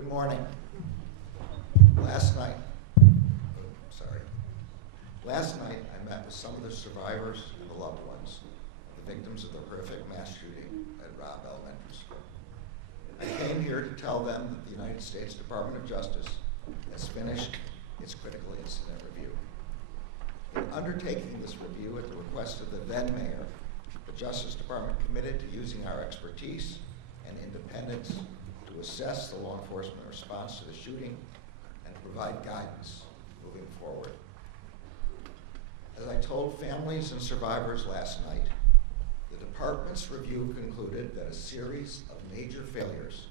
Good morning. Last night I met with some of the survivors and the loved ones of the victims of the horrific mass shooting at Robb Elementary School. I came here to tell them that the United States Department of Justice has finished its critical incident review. In undertaking this review at the request of the then mayor, the Justice Department committed to using our expertise and independence to assess the law enforcement response to the shooting and provide guidance moving forward. As I told families and survivors last night, the department's review concluded that a series of major failures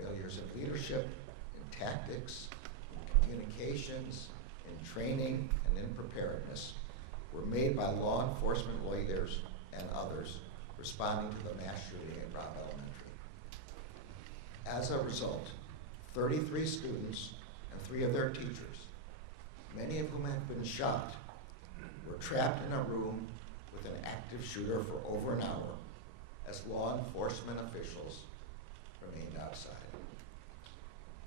of leadership, in tactics, in communications, in training, and in preparedness were made by law enforcement leaders and others responding to the mass shooting at Robb Elementary. As a result, 33 students and 3 of their teachers, many of whom had been shot, were trapped in a room with an active shooter for over an hour as law enforcement officials remained outside.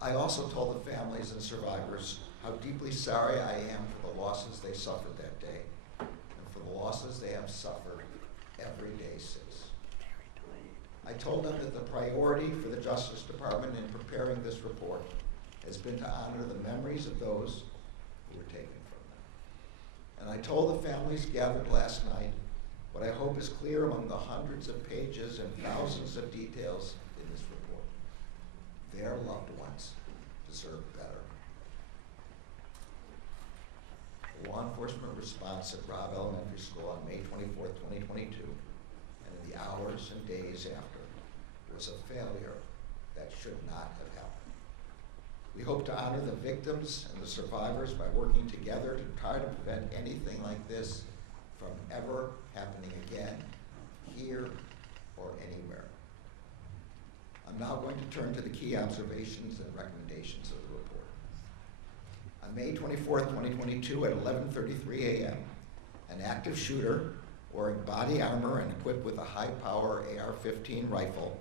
I also told the families and survivors how deeply sorry I am for the losses they suffered that day and for the losses they have suffered every day since. I told them that the priority for the Justice Department in preparing this report has been to honor the memories of those who were taken from them. And I told the families gathered last night what I hope is clear among the hundreds of pages and thousands of details in this report. Their loved ones deserve better. The law enforcement response at Robb Elementary School on May 24th, 2022, and in the hours and days after, was a failure that should not have happened. We hope to honor the victims and the survivors by working together to try to prevent anything like this from ever happening again, here or anywhere. I'm now going to turn to the key observations and recommendations of the report. On May 24th, 2022 at 11:33 a.m., an active shooter wearing body armor and equipped with a high-power AR-15 rifle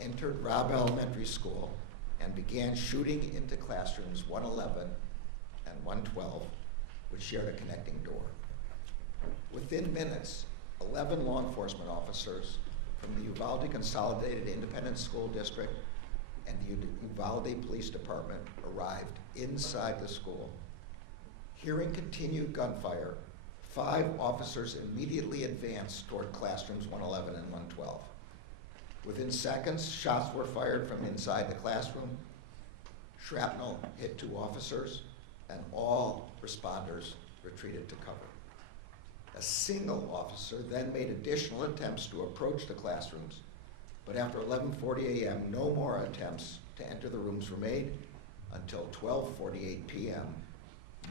entered Robb Elementary School and began shooting into classrooms 111 and 112, which shared a connecting door. Within minutes, 11 law enforcement officers from the Uvalde Consolidated Independent School District and the Uvalde Police Department arrived inside the school. Hearing continued gunfire, 5 officers immediately advanced toward classrooms 111 and 112. Within seconds, shots were fired from inside the classroom. Shrapnel hit 2 officers, and all responders retreated to cover. A single officer then made additional attempts to approach the classrooms, but after 11:40 a.m., no more attempts to enter the rooms were made until 12:48 p.m.,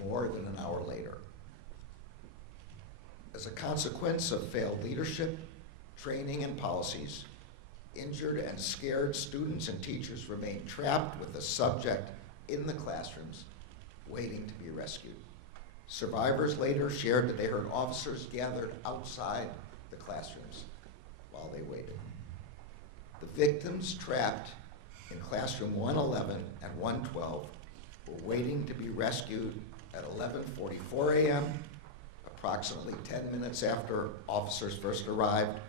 more than an hour later. As a consequence of failed leadership, training, and policies, injured and scared students and teachers remained trapped with the subject in the classrooms, waiting to be rescued. Survivors later shared that they heard officers gathered outside the classrooms while they waited. The victims trapped in classroom 111 and 112 were waiting to be rescued at 11:44 a.m., approximately 10 minutes after officers first arrived,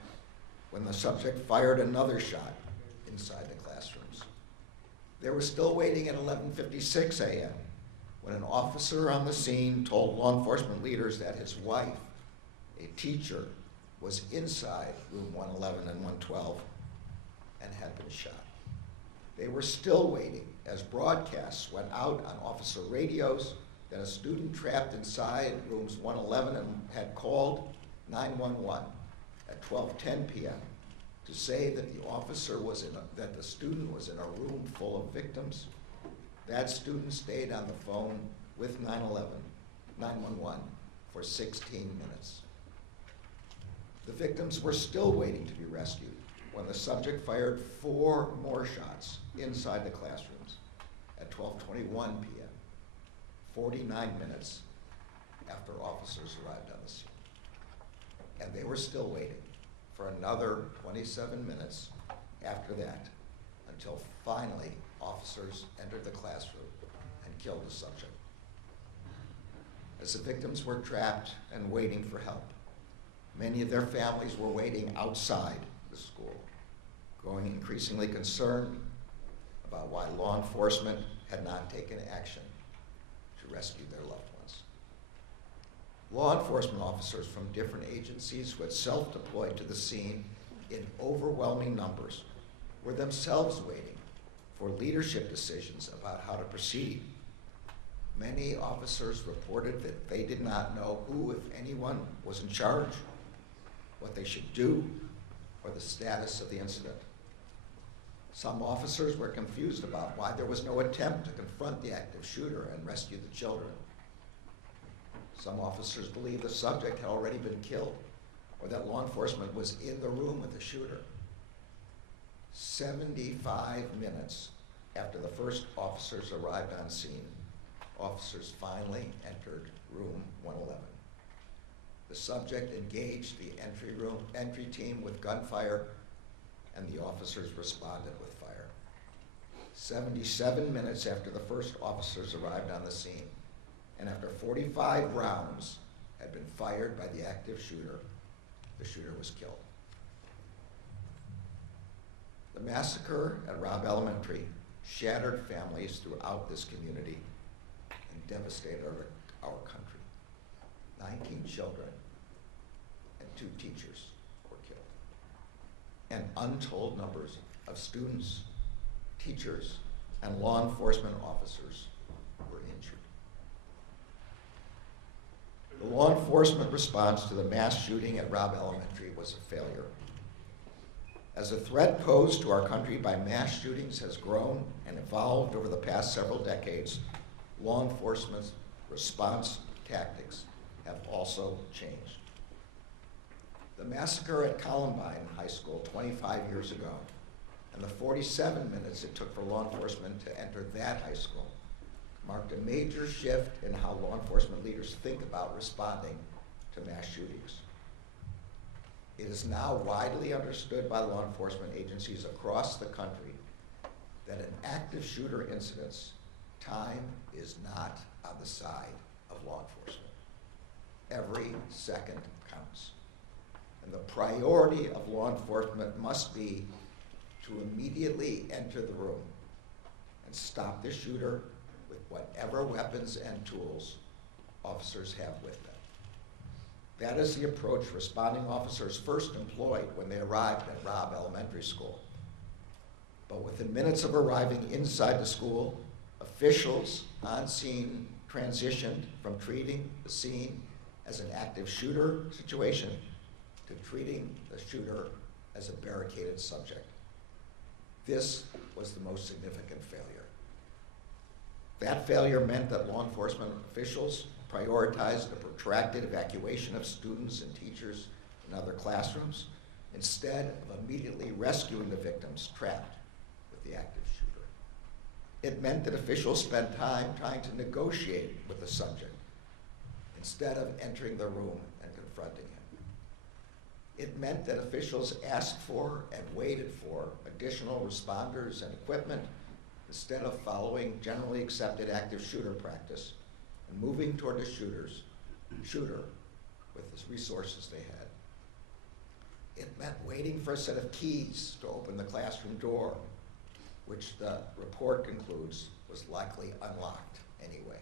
when the subject fired another shot inside the classrooms. They were still waiting at 11:56 a.m. when an officer on the scene told law enforcement leaders that his wife, a teacher, was inside room 111 and 112 and had been shot. They were still waiting as broadcasts went out on officer radios that a student trapped inside rooms 111 and had called 911 at 12:10 p.m. to say that that the student was in a room full of victims. That student stayed on the phone with 911 for 16 minutes. The victims were still waiting to be rescued when the subject fired 4 more shots inside the classrooms at 12:21 p.m., 49 minutes after officers arrived on the scene. And they were still waiting for another 27 minutes after that until finally officers officers entered the classroom and killed the subject. As the victims were trapped and waiting for help, many of their families were waiting outside the school, growing increasingly concerned about why law enforcement had not taken action to rescue their loved ones. Law enforcement officers from different agencies who had self-deployed to the scene in overwhelming numbers were themselves waiting for leadership decisions about how to proceed. Many officers reported that they did not know who, if anyone, was in charge, what they should do, or the status of the incident. Some officers were confused about why there was no attempt to confront the active shooter and rescue the children. Some officers believed the subject had already been killed, or that law enforcement was in the room with the shooter. 75 minutes after the first officers arrived on scene, officers finally entered room 111. The subject engaged the entry team with gunfire, and the officers responded with fire. 77 minutes after the first officers arrived on the scene, and after 45 rounds had been fired by the active shooter, the shooter was killed. The massacre at Robb Elementary shattered families throughout this community and devastated our country. 19 children and 2 teachers were killed. And untold numbers of students, teachers, and law enforcement officers were injured. The law enforcement response to the mass shooting at Robb Elementary was a failure. As the threat posed to our country by mass shootings has grown and evolved over the past several decades, law enforcement's response tactics have also changed. The massacre at Columbine High School 25 years ago, and the 47 minutes it took for law enforcement to enter that high school, marked a major shift in how law enforcement leaders think about responding to mass shootings. It is now widely understood by law enforcement agencies across the country that in active shooter incidents, time is not on the side of law enforcement. Every second counts. And the priority of law enforcement must be to immediately enter the room and stop the shooter with whatever weapons and tools officers have with them. That is the approach responding officers first employed when they arrived at Robb Elementary School. But within minutes of arriving inside the school, officials on scene transitioned from treating the scene as an active shooter situation to treating the shooter as a barricaded subject. This was the most significant failure. That failure meant that law enforcement officials prioritized the protracted evacuation of students and teachers in other classrooms instead of immediately rescuing the victims trapped with the active shooter. It meant that officials spent time trying to negotiate with the subject instead of entering the room and confronting him. It meant that officials asked for and waited for additional responders and equipment instead of following generally accepted active shooter practice and moving toward the shooter with the resources they had. It meant waiting for a set of keys to open the classroom door, which the report concludes was likely unlocked anyway.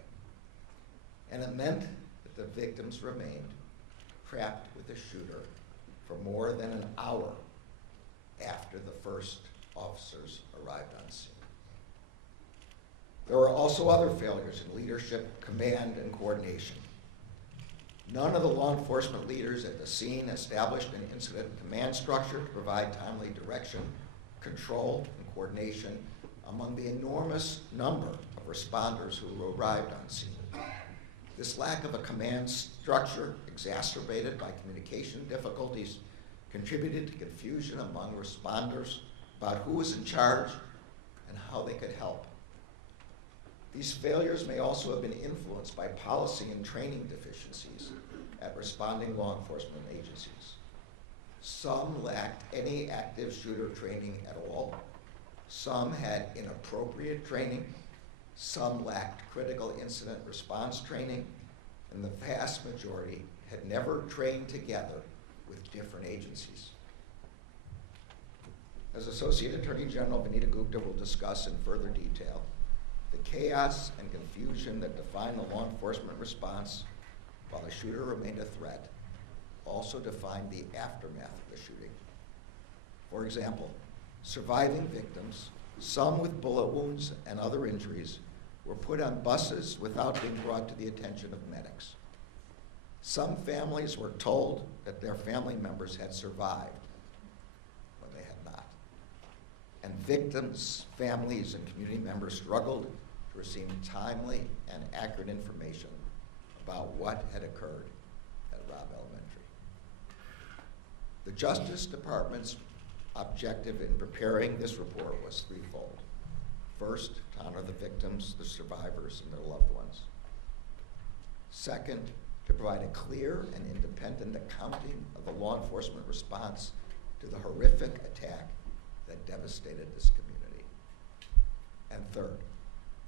And it meant that the victims remained trapped with the shooter for more than an hour after the first officers arrived on scene. There were also other failures in leadership, command, and coordination. None of the law enforcement leaders at the scene established an incident command structure to provide timely direction, control, and coordination among the enormous number of responders who arrived on scene. This lack of a command structure, exacerbated by communication difficulties, contributed to confusion among responders about who was in charge and how they could help. These failures may also have been influenced by policy and training deficiencies at responding law enforcement agencies. Some lacked any active shooter training at all. Some had inappropriate training, some lacked critical incident response training, and the vast majority had never trained together with different agencies. As Associate Attorney General Vanita Gupta will discuss in further detail, the chaos and confusion that defined the law enforcement response while the shooter remained a threat also defined the aftermath of the shooting. For example, surviving victims, some with bullet wounds and other injuries, were put on buses without being brought to the attention of medics. Some families were told that their family members had survived when they had not. And victims, families, and community members struggled to receive timely and accurate information about what had occurred at Robb Elementary. The Justice Department's objective in preparing this report was threefold. First, to honor the victims, the survivors, and their loved ones. Second, to provide a clear and independent accounting of the law enforcement response to the horrific attack that devastated this community. And third,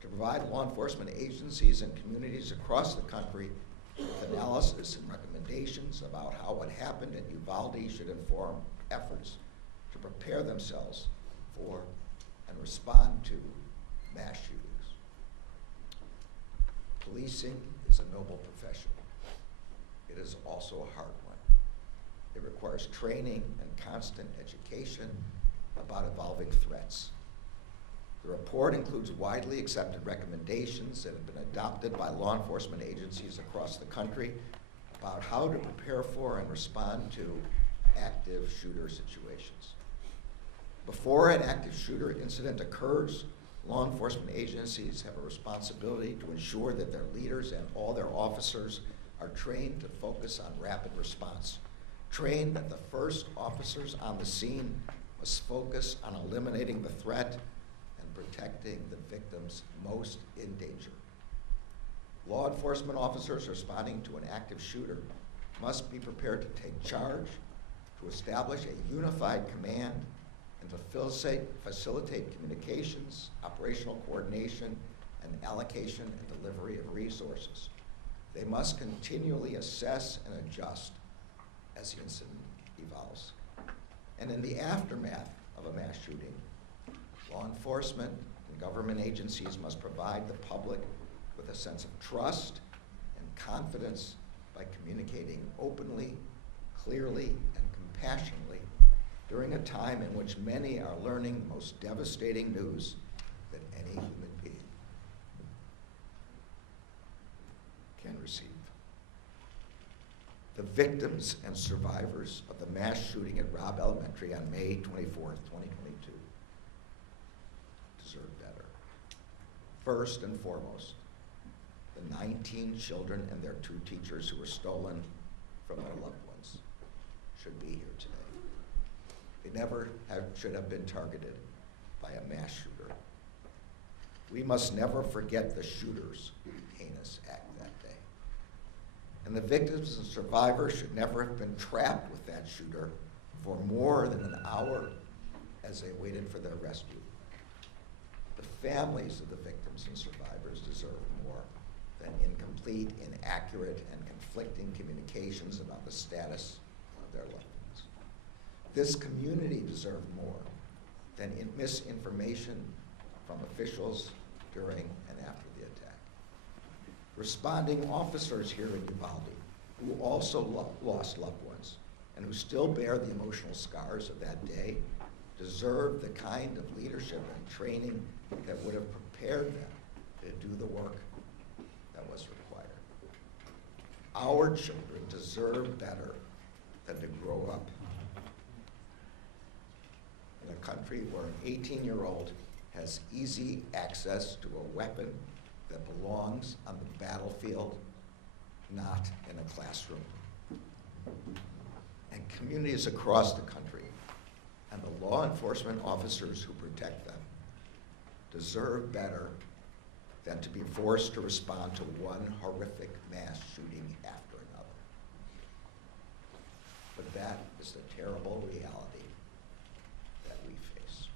to provide law enforcement agencies and communities across the country with analysis and recommendations about how what happened in Uvalde should inform efforts to prepare themselves for and respond to mass shootings. Policing is a noble profession. It is also a hard one. It requires training and constant education about evolving threats. The report includes widely accepted recommendations that have been adopted by law enforcement agencies across the country about how to prepare for and respond to active shooter situations. Before an active shooter incident occurs, law enforcement agencies have a responsibility to ensure that their leaders and all their officers are trained to focus on rapid response, trained that the first officers on the scene must focus on eliminating the threat and protecting the victims most in danger. Law enforcement officers responding to an active shooter must be prepared to take charge, to establish a unified command, and to facilitate communications, operational coordination, and allocation and delivery of resources. They must continually assess and adjust as the incident evolves. And in the aftermath of a mass shooting, law enforcement and government agencies must provide the public with a sense of trust and confidence by communicating openly, clearly, and compassionately during a time in which many are learning the most devastating news that any human being can receive. The victims and survivors of the mass shooting at Robb Elementary on May 24th, 2022 deserve better. First and foremost, the 19 children and their 2 teachers who were stolen from their loved ones should be here today. They never should have been targeted by a mass shooter. We must never forget the shooter's heinous act that day. And the victims and survivors should never have been trapped with that shooter for more than an hour as they waited for their rescue. The families of the victims and survivors deserve more than incomplete, inaccurate, and conflicting communications about the status of their loved ones. This community deserved more than misinformation from officials during and after the attack. Responding officers here in Uvalde, who also lost loved ones and who still bear the emotional scars of that day, deserve the kind of leadership and training that would have prepared them to do the work that was required. Our children deserve better than to grow up in a country where an 18-year-old has easy access to a weapon that belongs on the battlefield, not in a classroom. And communities across the country and the law enforcement officers who protect them deserve better than to be forced to respond to one horrific mass shooting after another. But that is the terrible reality that we face.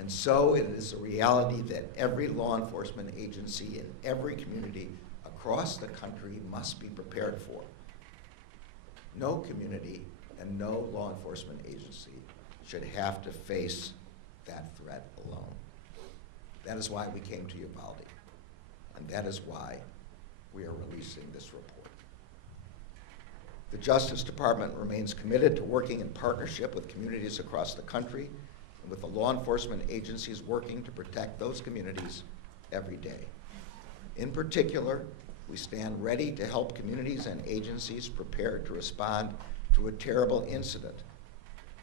And so it is a reality that every law enforcement agency in every community across the country must be prepared for. No community and no law enforcement agency should have to face that threat alone. That is why we came to Uvalde, and that is why we are releasing this report. The Justice Department remains committed to working in partnership with communities across the country and with the law enforcement agencies working to protect those communities every day. In particular, we stand ready to help communities and agencies prepared to respond to a terrible incident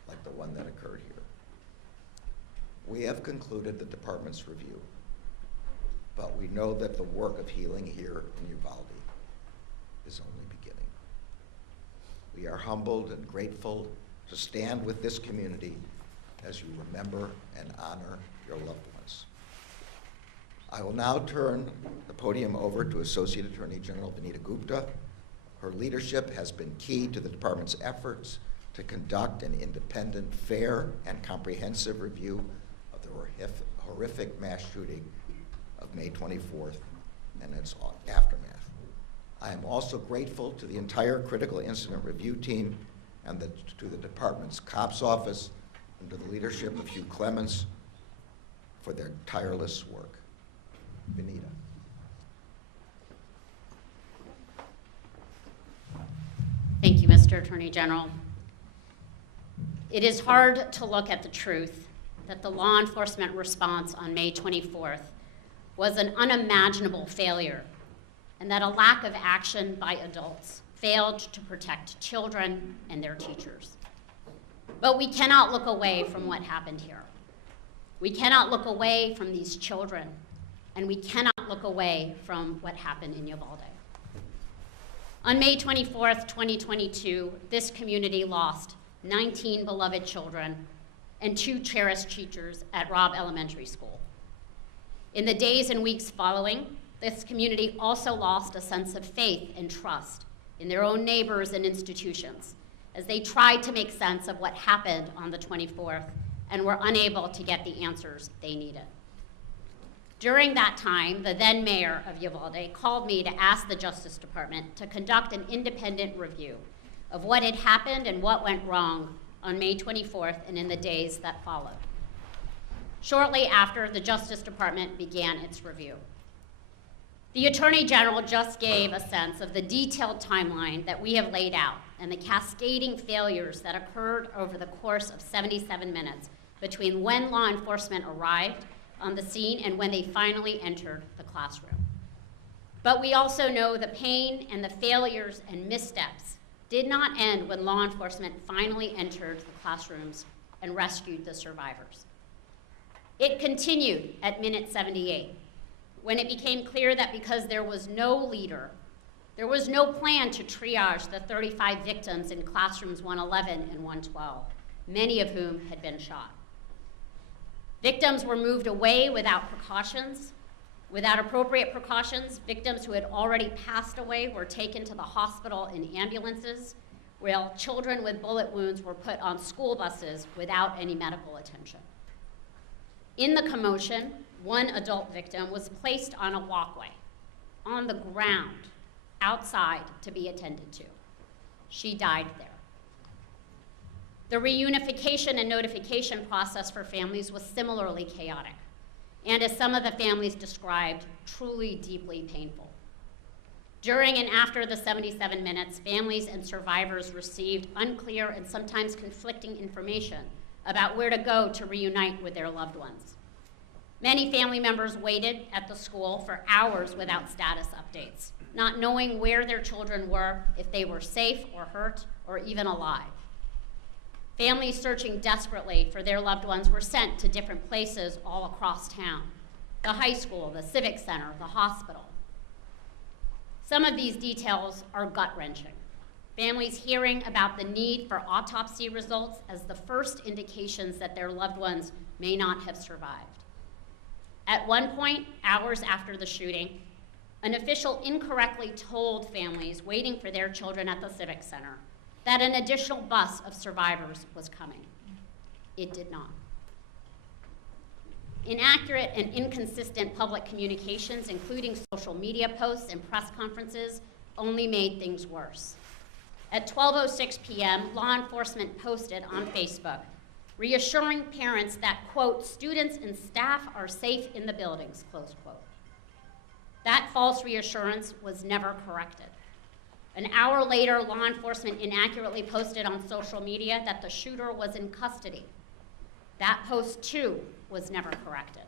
like the one that occurred here. We have concluded the department's review, but we know that the work of healing here in Uvalde is only beginning. We are humbled and grateful to stand with this community as you remember and honor your loved ones. I will now turn the podium over to Associate Attorney General Vanita Gupta. Her leadership has been key to the department's efforts to conduct an independent, fair, and comprehensive review of the horrific mass shooting of May 24th and its aftermath. I am also grateful to the entire Critical Incident Review team and to the department's COPS office and to the leadership of Hugh Clements for their tireless work. Vanita. Thank you, Mr. Attorney General. It is hard to look at the truth that the law enforcement response on May 24th was an unimaginable failure and that a lack of action by adults failed to protect children and their teachers. But we cannot look away from what happened here. We cannot look away from these children, and we cannot look away from what happened in Uvalde. On May 24th, 2022, this community lost 19 beloved children and 2 cherished teachers at Robb Elementary School. In the days and weeks following, this community also lost a sense of faith and trust in their own neighbors and institutions as they tried to make sense of what happened on the 24th and were unable to get the answers they needed. During that time, the then mayor of Uvalde called me to ask the Justice Department to conduct an independent review of what had happened and what went wrong on May 24th and in the days that followed. Shortly after, the Justice Department began its review. The Attorney General just gave a sense of the detailed timeline that we have laid out and the cascading failures that occurred over the course of 77 minutes between when law enforcement arrived on the scene and when they finally entered the classroom. But we also know the pain and the failures and missteps did not end when law enforcement finally entered the classrooms and rescued the survivors. It continued at minute 78, when it became clear that because there was no leader, there was no plan to triage the 35 victims in classrooms 111 and 112, many of whom had been shot. Victims were moved away without precautions. Without appropriate precautions, victims who had already passed away were taken to the hospital in ambulances, while children with bullet wounds were put on school buses without any medical attention. In the commotion, one adult victim was placed on a walkway, on the ground, outside to be attended to. She died there. The reunification and notification process for families was similarly chaotic, and as some of the families described, truly deeply painful. During and after the 77 minutes, families and survivors received unclear and sometimes conflicting information about where to go to reunite with their loved ones. Many family members waited at the school for hours without status updates, not knowing where their children were, if they were safe or hurt, or even alive. Families searching desperately for their loved ones were sent to different places all across town: the high school, the civic center, the hospital. Some of these details are gut-wrenching. Families hearing about the need for autopsy results as the first indications that their loved ones may not have survived. At one point, hours after the shooting, an official incorrectly told families waiting for their children at the civic center that an additional bus of survivors was coming. It did not. Inaccurate and inconsistent public communications, including social media posts and press conferences, only made things worse. At 12:06 p.m., law enforcement posted on Facebook, reassuring parents that, quote, students and staff are safe in the buildings, close quote. That false reassurance was never corrected. An hour later, law enforcement inaccurately posted on social media that the shooter was in custody. That post, too, was never corrected.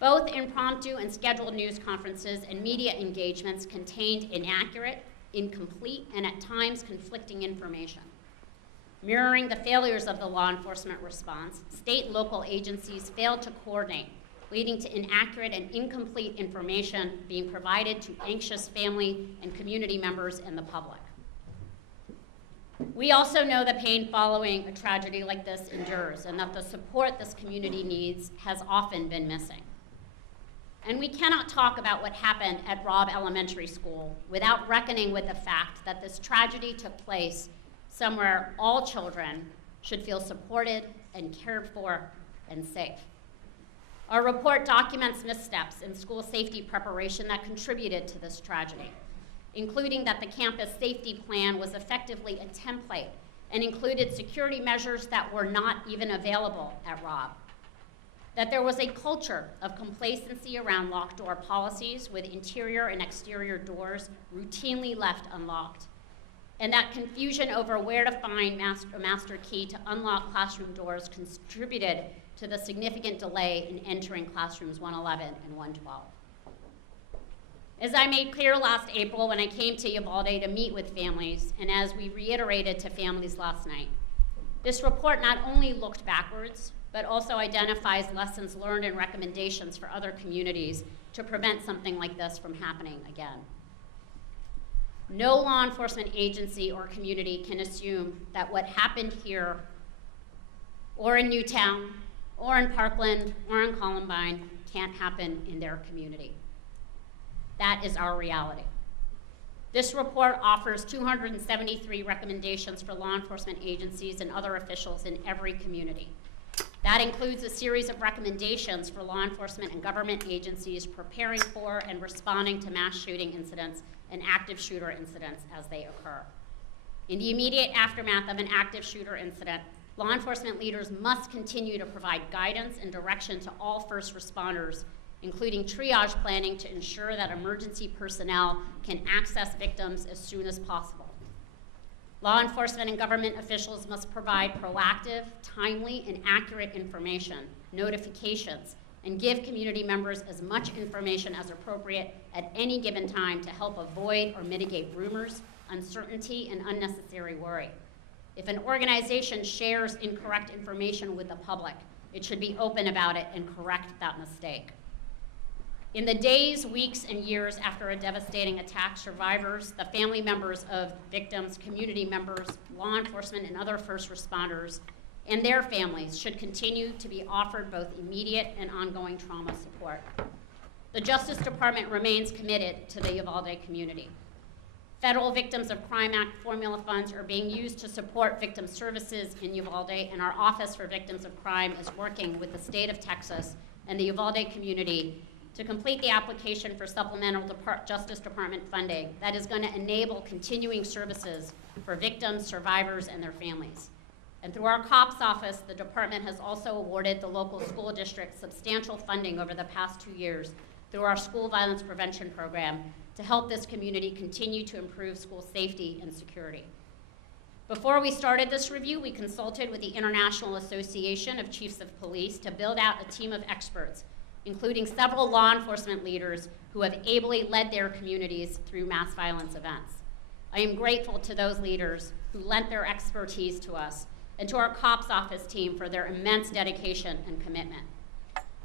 Both impromptu and scheduled news conferences and media engagements contained inaccurate, incomplete, and at times conflicting information. Mirroring the failures of the law enforcement response, state and local agencies failed to coordinate, leading to inaccurate and incomplete information being provided to anxious family and community members and the public. We also know the pain following a tragedy like this endures, and that the support this community needs has often been missing. And we cannot talk about what happened at Robb Elementary School without reckoning with the fact that this tragedy took place somewhere all children should feel supported and cared for and safe. Our report documents missteps in school safety preparation that contributed to this tragedy, including that the campus safety plan was effectively a template and included security measures that were not even available at Robb. That there was a culture of complacency around locked door policies with interior and exterior doors routinely left unlocked, and that confusion over where to find a master key to unlock classroom doors contributed to the significant delay in entering classrooms 111 and 112. As I made clear last April when I came to Uvalde to meet with families, and as we reiterated to families last night, this report not only looked backwards, but also identifies lessons learned and recommendations for other communities to prevent something like this from happening again. No law enforcement agency or community can assume that what happened here, or in Newtown, or in Parkland, or in Columbine, can't happen in their community. That is our reality. This report offers 273 recommendations for law enforcement agencies and other officials in every community. That includes a series of recommendations for law enforcement and government agencies preparing for and responding to mass shooting incidents and active shooter incidents as they occur. In the immediate aftermath of an active shooter incident, law enforcement leaders must continue to provide guidance and direction to all first responders, including triage planning to ensure that emergency personnel can access victims as soon as possible. Law enforcement and government officials must provide proactive, timely, and accurate information, notifications, and give community members as much information as appropriate at any given time to help avoid or mitigate rumors, uncertainty, and unnecessary worry. If an organization shares incorrect information with the public, it should be open about it and correct that mistake. In the days, weeks, and years after a devastating attack, survivors, the family members of victims, community members, law enforcement, and other first responders, and their families should continue to be offered both immediate and ongoing trauma support. The Justice Department remains committed to the Uvalde community. Federal Victims of Crime Act formula funds are being used to support victim services in Uvalde, and our Office for Victims of Crime is working with the state of Texas and the Uvalde community to complete the application for supplemental Justice Department funding that is going to enable continuing services for victims, survivors, and their families. And through our COPS office, the department has also awarded the local school district substantial funding over the past 2 years through our school violence prevention program to help this community continue to improve school safety and security. Before we started this review, we consulted with the International Association of Chiefs of Police to build out a team of experts, including several law enforcement leaders who have ably led their communities through mass violence events. I am grateful to those leaders who lent their expertise to us and to our COPS office team for their immense dedication and commitment.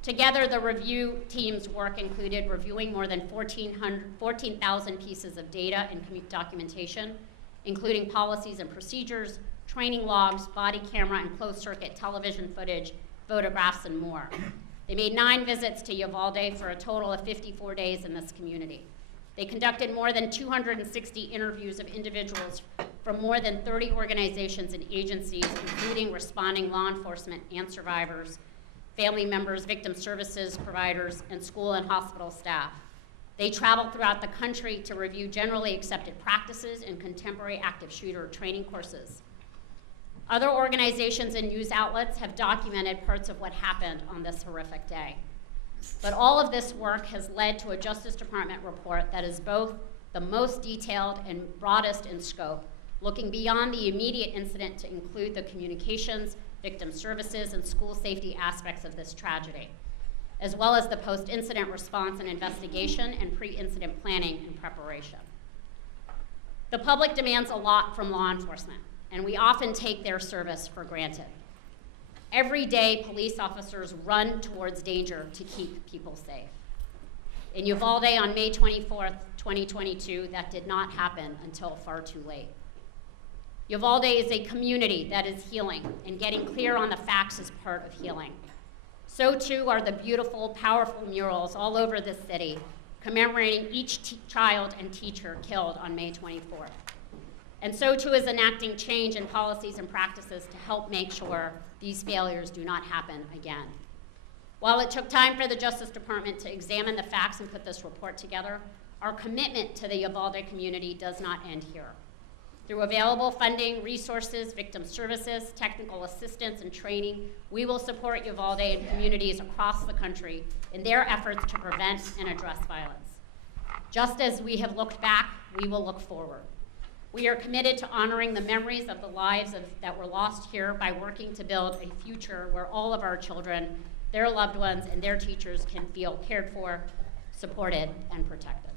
Together, the review team's work included reviewing more than 14,000 pieces of data and documentation, including policies and procedures, training logs, body camera and closed-circuit television footage, photographs, and more. They made 9 visits to Uvalde for a total of 54 days in this community. They conducted more than 260 interviews of individuals from more than 30 organizations and agencies, including responding law enforcement and survivors, family members, victim services providers, and school and hospital staff. They travel throughout the country to review generally accepted practices and contemporary active shooter training courses. Other organizations and news outlets have documented parts of what happened on this horrific day. But all of this work has led to a Justice Department report that is both the most detailed and broadest in scope, looking beyond the immediate incident to include the communications, victim services, and school safety aspects of this tragedy, as well as the post-incident response and investigation and pre-incident planning and preparation. The public demands a lot from law enforcement, and we often take their service for granted. Every day, police officers run towards danger to keep people safe. In Uvalde on May 24th, 2022, that did not happen until far too late. Uvalde is a community that is healing, and getting clear on the facts is part of healing. So too are the beautiful, powerful murals all over the city commemorating each child and teacher killed on May 24th. And so too is enacting change in policies and practices to help make sure these failures do not happen again. While it took time for the Justice Department to examine the facts and put this report together, our commitment to the Uvalde community does not end here. Through available funding, resources, victim services, technical assistance, and training, we will support Uvalde and communities across the country in their efforts to prevent and address violence. Just as we have looked back, we will look forward. We are committed to honoring the memories of the lives that were lost here by working to build a future where all of our children, their loved ones, and their teachers can feel cared for, supported, and protected.